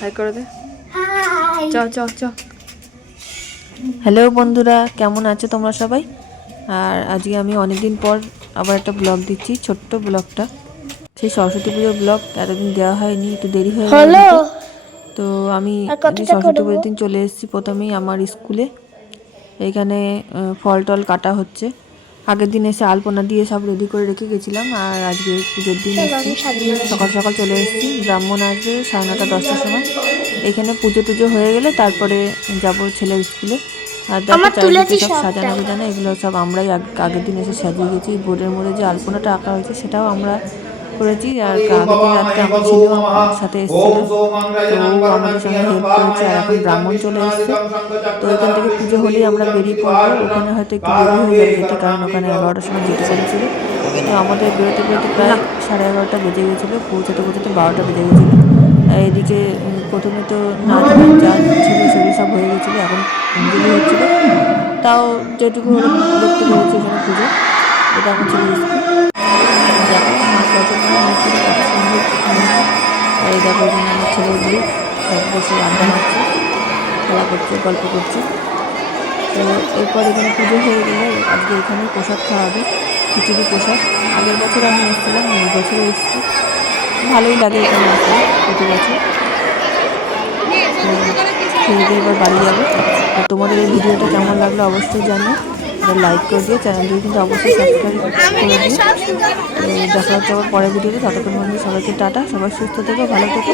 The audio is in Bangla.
হাই করে দে হাই চ চ চ হ্যালো বন্ধুরা কেমন আছো তোমরা সবাই? আর আজকে আমি অনেকদিন পর আবার একটা ব্লগ দিচ্ছি ছোট্ট ব্লগটা সেই সরস্বতী পুজোর ব্লগ এতদিন দেওয়া হয়নি একটু দেরি হয়ে গেল তো আমি সরস্বতী পুজোর দিন চলে এসেছি প্রথমেই আমার স্কুলে। এখানে ফল টল কাটা হচ্ছে। আগের দিন এসে আলপনা দিয়ে সব রেডি করে রেখে গেছিলাম আর আজকে পুজোর দিন সকাল সকাল চলে এসেছি। ব্রাহ্মণ আসবে সাড়ে নটা দশটার সময়। এখানে পুজো টুজো হয়ে গেলে তারপরে যাব ছেলের স্কুলে। আর চারিদিকে সব সাজানো গোজানো এগুলো সব আমরাই আগের দিন এসে সাজিয়ে গেছি। বোর্ডের মোড়ে যে আলপনাটা আঁকা হয়েছে সেটাও আমরা করেছি আর রাত্রে আমার ছেলেও আমার সাথে এসেছিল। তো আমাদের সঙ্গে হেল্প করেছে আর এখন ব্রাহ্মণ চলে এসেছে। তো ওইখান থেকে পুজো হলেই আমরা বেরিয়ে পড়ব। ওখানে হয়তো একটু দেরি হয়ে যাবে কারণ ওখানে এগারোটার সময় যেতে বলেছিল তো আমাদের বেরোতে বেরোতে প্রায় সাড়ে এগারোটা বেজে গেছিল পৌঁছাতে পৌঁছাতে বারোটা বেজে গেছিল। এদিকে প্রথমে তো নাচ যা ছিল সেগুলো সব হয়ে গেছিল এখন অঞ্জলি হচ্ছিল তাও যেটুকু হলো দেখতে পেরেছি এখানে পুজো এটা আমার ছেলে স্কুল। এই দেখো এখানে আমার ছেলের গ্রুপ সব বসে আড্ডা মারছে, খেলা করছে, গল্প করছে। তো এরপর এখানে পুজো হয়ে গেলে আজকে এখানে প্রসাদ খাওয়া হবে, খিচুড়ি প্রসাদ। আগের বছর আমি এসেছিলাম, এই বছরও এসেছি। ভালোই লাগে এখানে আসলে প্রতি বছর। তো এবার বাড়ি যাব। আর তোমাদের এই ভিডিওটা কেমন লাগল অবশ্যই জানিও লাইক করে দিয়ে চ্যানেলটি কিন্তু অবশ্যই সাবস্ক্রাইব করে দেখা হচ্ছে আবার পরের ভিডিওতে ততক্ষণ পর্যন্ত সবাইকে টাটা সবাই সুস্থ থেকো ভালো থেকো।